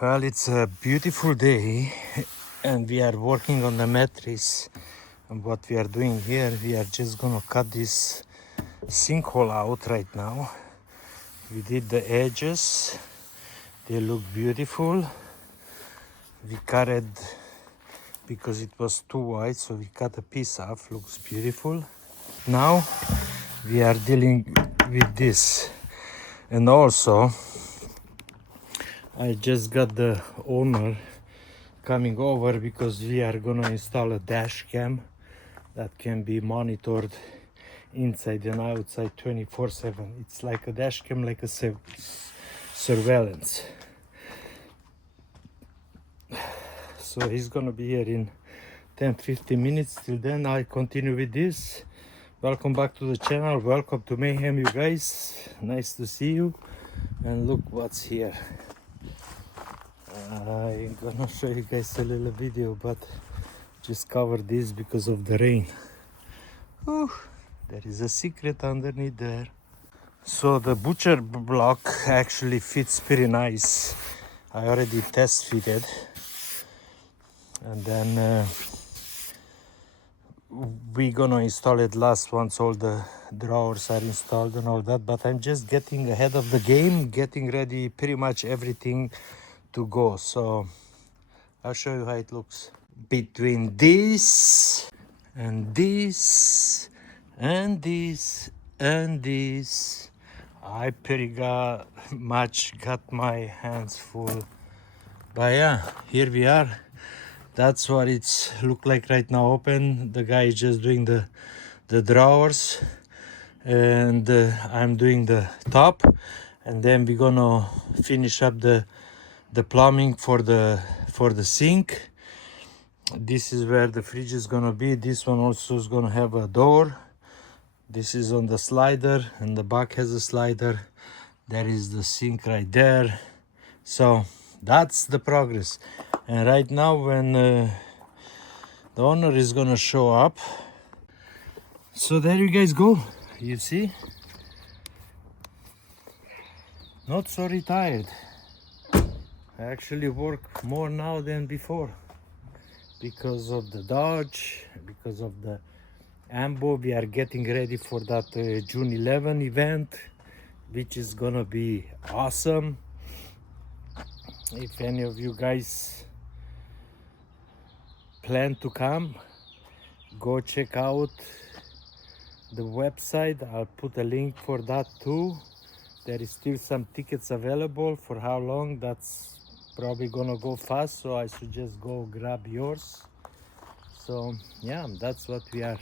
Well, it's a beautiful day and we are working on the metris. And what we are doing here, we are just gonna cut this sinkhole out right now. We did the edges, they look beautiful. We cut it because it was too wide, so we cut a piece off, looks beautiful. Now we are dealing with this. And also, I just got the owner coming over because we are gonna install a dash cam that can be monitored inside and outside 24/7. It's like a dash cam, like a surveillance. So he's gonna be here in 10-15 minutes. Till then I continue with this. Welcome back to the channel, welcome to Mayhem, you guys. Nice to see you. And look what's here. I'm gonna show you guys a little video, but just cover this because of the rain. Ooh, there is a secret underneath there. So the butcher block actually fits pretty nice. I already test fitted, and then we're gonna install it last once all the drawers are installed and all that. But I'm just getting ahead of the game, getting ready pretty much everything to go. So I'll show you how it looks. Between this and this and this and this, I pretty much got my hands full. But yeah, here we are. That's what it's look like right now. Open. The guy is just doing the drawers, and I'm doing the top, and then we're gonna finish up the plumbing for the sink. This is where the fridge is gonna be. This one also is gonna have a door. This is on the slider, and the back has a slider. There is the sink right there. So that's the progress. And right now, when the owner is gonna show up, so there you guys go. You see, not so retired. I actually work more now than before because of the Dodge, because of the Ambo. We are getting ready for that June 11 event, which is gonna be awesome. If any of you guys plan to come, go check out the website. I'll put a link for that too. There is still some tickets available. For how long, that's probably gonna go fast, so I suggest go grab yours. So yeah, that's what we are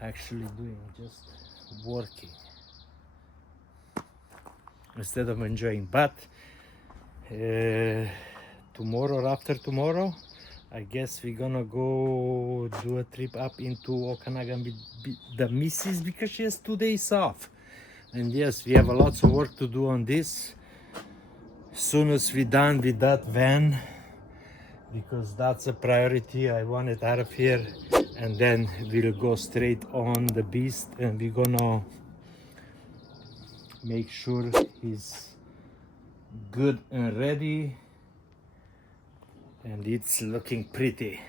actually doing, just working instead of enjoying. But tomorrow or after tomorrow, I guess we're gonna go do a trip up into Okanagan with the missus because she has 2 days off. And yes, we have a lots of work to do on this. As soon as we're done with that van, because that's a priority, I want it out of here, and then we'll go straight on the beast, and we're gonna make sure he's good and ready, and it's looking pretty.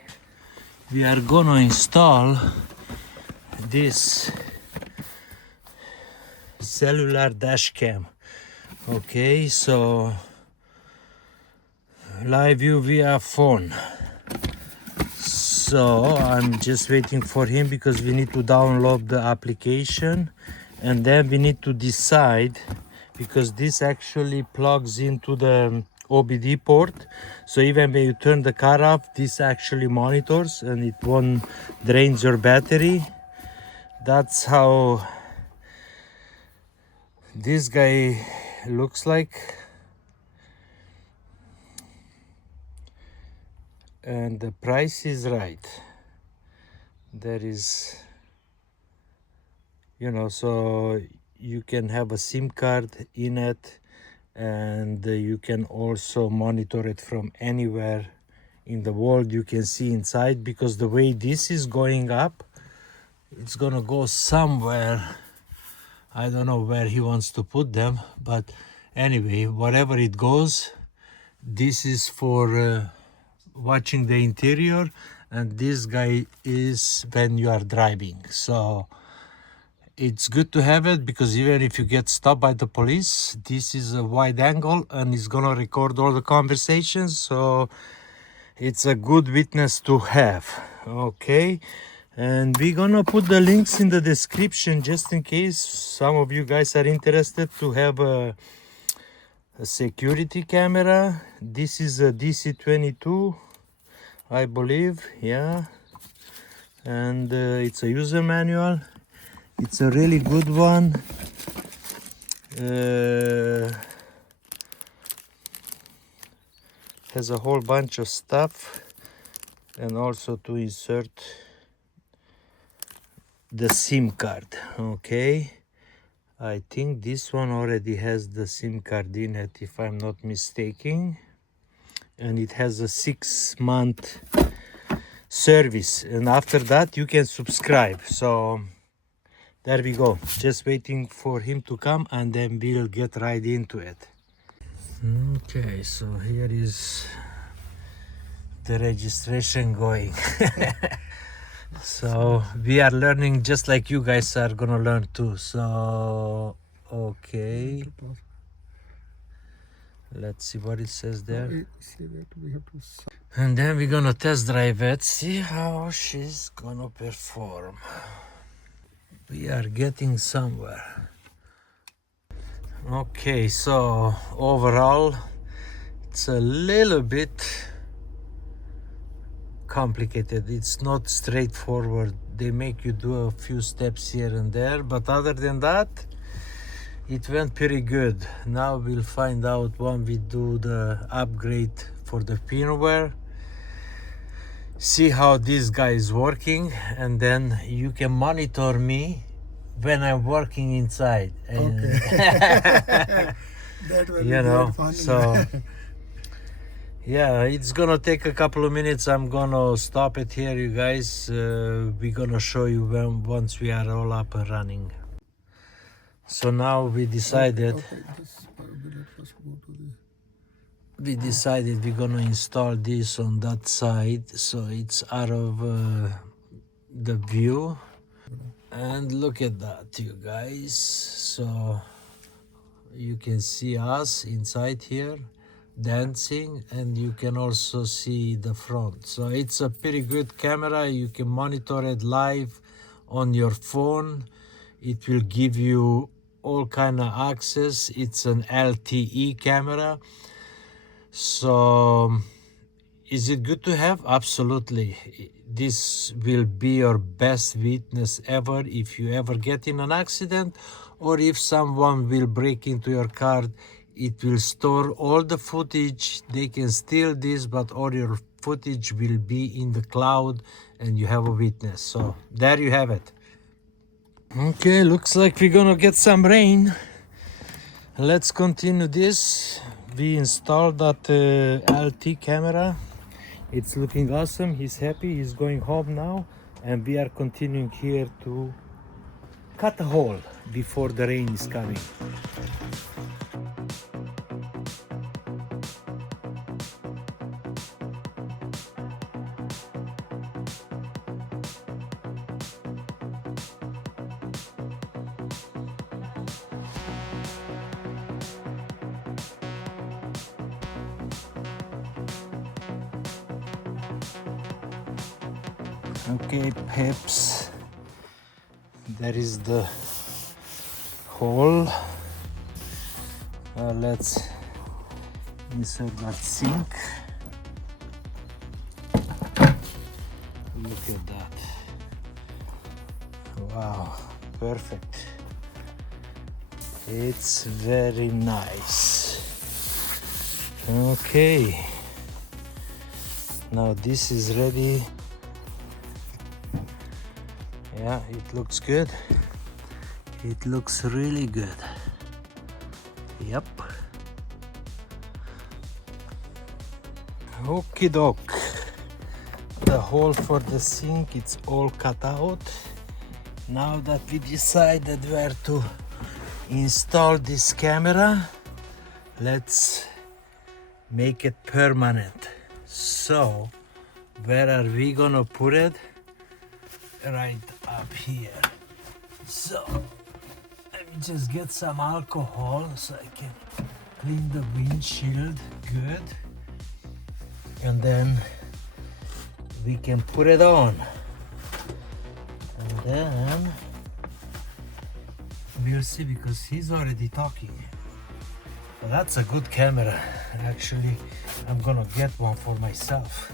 We are gonna install this cellular dash cam. Okay, so live view via phone. So I'm just waiting for him because we need to download the application, and then we need to decide, because this actually plugs into the OBD port. So even when you turn the car off, this actually monitors and it won't drain your battery. That's how this guy looks like. And the price is right. There is, you know, so you can have a SIM card in it, and you can also monitor it from anywhere in the world. You can see inside, because the way this is going up, it's gonna go somewhere. I don't know where he wants to put them, but anyway, wherever it goes, This is for watching the interior, and this guy is when you are driving. So it's good to have it, because even if you get stopped by the police, this is a wide angle and it's gonna record all the conversations, so it's a good witness to have. Okay, and we're gonna put the links in the description just in case some of you guys are interested to have a security camera. This is a DC22, I believe, yeah, and it's a user manual. It's a really good one. Has a whole bunch of stuff, and also to insert the SIM card. Okay, I think this one already has the SIM card in it, if I'm not mistaken, and it has a 6-month service, and after that you can subscribe. So there we go, just waiting for him to come and then we'll get right into it. Okay, so here is the registration going. So we are learning just like you guys are gonna learn too. So okay, let's see what it says there. And then we're gonna test drive it, see how she's gonna perform. We are getting somewhere. Okay, so overall it's a little bit complicated. It's not straightforward. They make you do a few steps here and there, but other than that it went pretty good. Now we'll find out when we do the upgrade for the firmware, see how this guy is working, and then you can monitor me when I'm working inside. Okay. That will be You know, fun. so yeah, it's gonna take a couple of minutes. I'm gonna stop it here, you guys. We're gonna show you once we are all up and running. So now we decided we're gonna install this on that side, so it's out of the view. And look at that, you guys. So you can see us inside here dancing, and you can also see the front. So it's a pretty good camera. You can monitor it live on your phone. It will give you all kind of access. It's an LTE camera. So is it good to have? Absolutely. This will be your best witness ever if you ever get in an accident, or if someone will break into your car. It will store all the footage. They can steal this, but all your footage will be in the cloud and you have a witness. So there you have it. Okay, looks like we're gonna get some rain. Let's continue this. We installed that LT camera. It's looking awesome. He's happy. He's going home now, and we are continuing here to cut a hole before the rain is coming. Okay, peeps, there is the hole. Let's insert that sink. Look at that. Wow, perfect. It's very nice. Okay, now this is ready. Yeah, it looks good. It looks really good. Yep. Okie doke. The hole for the sink, it's all cut out. Now that we decided where to install this camera, let's make it permanent. So where are we gonna put it? Right up here. So let me just get some alcohol so I can clean the windshield good, and then we can put it on, and then we'll see, because he's already talking. Well, that's a good camera. Actually, I'm gonna get one for myself.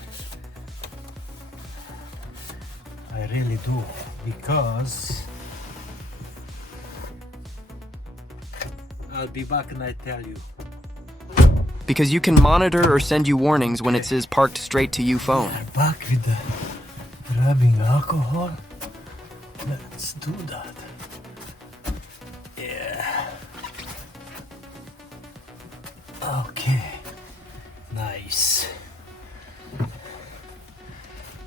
I really do, because I'll be back and I tell you. Because you can monitor or send you warnings when it says parked straight to you phone. We're back with the grabbing alcohol. Let's do that. Yeah. Okay. Nice.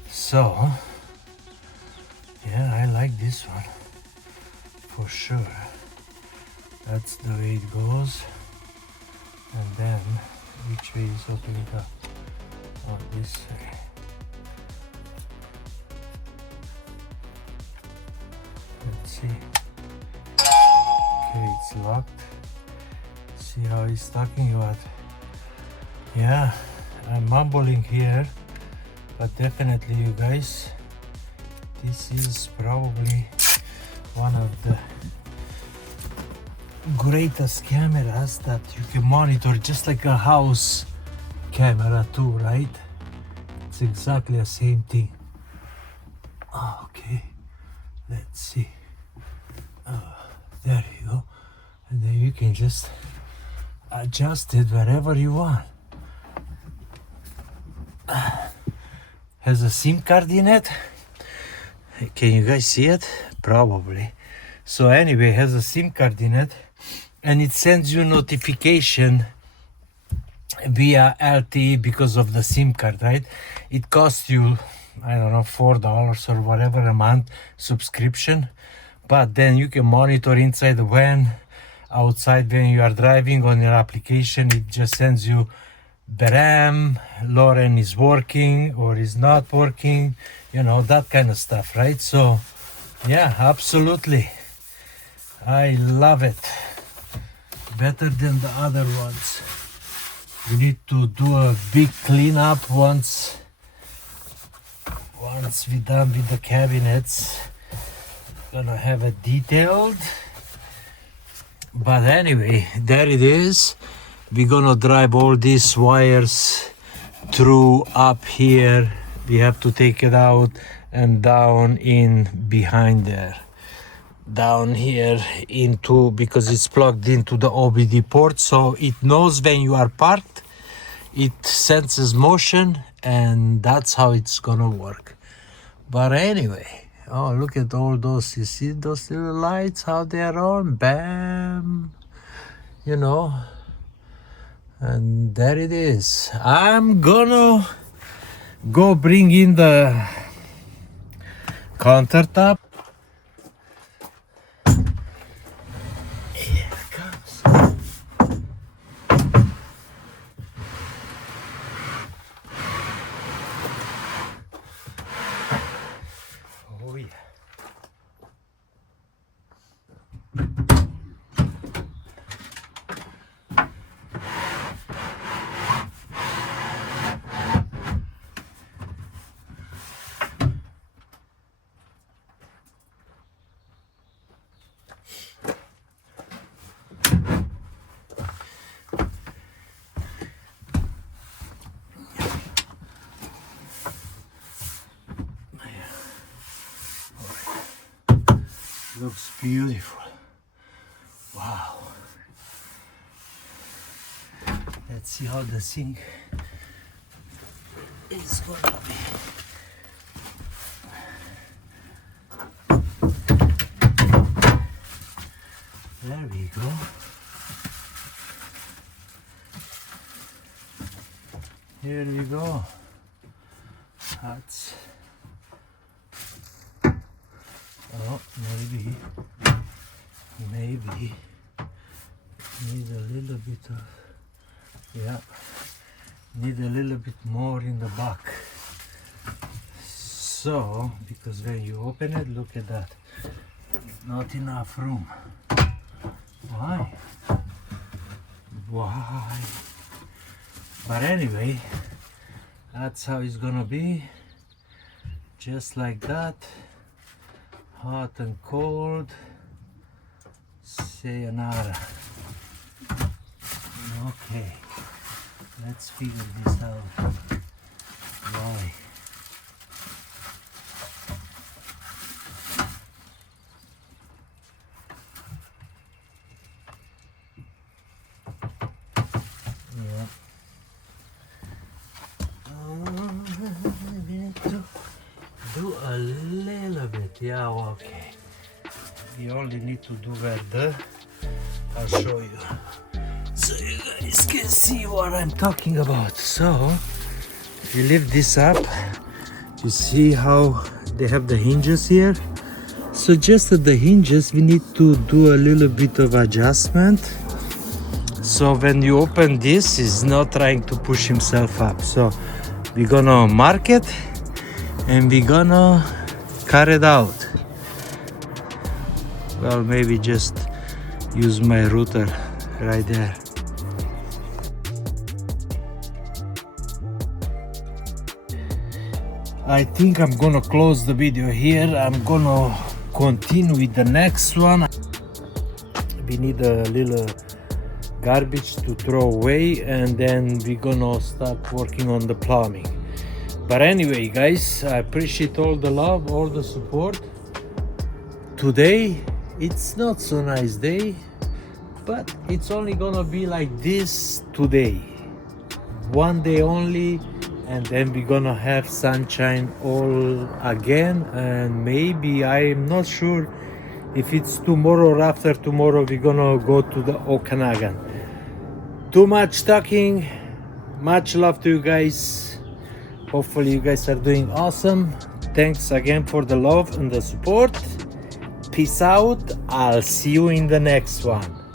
So, yeah, I like this one for sure. That's the way it goes. And then, which way is opening up? Oh, this way. Let's see. Okay, it's locked. See how he's talking about. Yeah, I'm mumbling here, but definitely, you guys, this is probably one of the greatest cameras that you can monitor, just like a house camera too, right? It's exactly the same thing. Okay, let's see. There you go. And then you can just adjust it wherever you want. Has a SIM card in it. Can you guys see it? Probably. So anyway, has a SIM card in it, and it sends you notification via LTE because of the SIM card, right? It costs you, I don't know, $4 or whatever a month subscription, but then you can monitor inside the van, outside when you are driving on your application. It just sends you Baram, Loren is working or is not working, you know, that kind of stuff, right? So yeah, absolutely. I love it. Better than the other ones. We need to do a big cleanup once we're done with the cabinets. Gonna have it detailed. But anyway, there it is. We're gonna drive all these wires through up here. We have to take it out and down in behind there. Down here into, because it's plugged into the OBD port, so it knows when you are parked, it senses motion, and that's how it's gonna work. But anyway, oh, look at all those, you see those little lights, how they are on, bam, you know, and there it is. I'm gonna go bring in the countertop. Here it comes. Oh yeah. Looks beautiful. Wow. Let's see how the sink is gonna be. There we go. Here we go. That's, oh, maybe need a little bit of, yeah, Need a little bit more in the back. So, because when you open it, look at that. Not enough room. Why? Why? But anyway, that's how it's gonna be. Just like that. Hot and cold. Sayonara. Okay. Let's figure this out. Why? Yeah. We need to do a little bit. Yeah, okay. You only need to do that. I'll show you. So you guys can see what I'm talking about. So, if you lift this up, you see how they have the hinges here. So just at the hinges, we need to do a little bit of adjustment. So when you open this, he's not trying to push himself up. So we're gonna mark it and we're gonna cut it out. Well, maybe just use my router right there. I think I'm gonna close the video here. I'm gonna continue with the next one. We need a little garbage to throw away and then we're gonna start working on the plumbing. But anyway, guys, I appreciate all the love, all the support. Today it's not so nice day, but it's only gonna be like this today, one day only, and then we're gonna have sunshine all again. And maybe, I'm not sure if it's tomorrow or after tomorrow, we're gonna go to the Okanagan. Too much talking. Much love to you guys. Hopefully you guys are doing awesome. Thanks again for the love and the support. Peace out. I'll see you in the next one.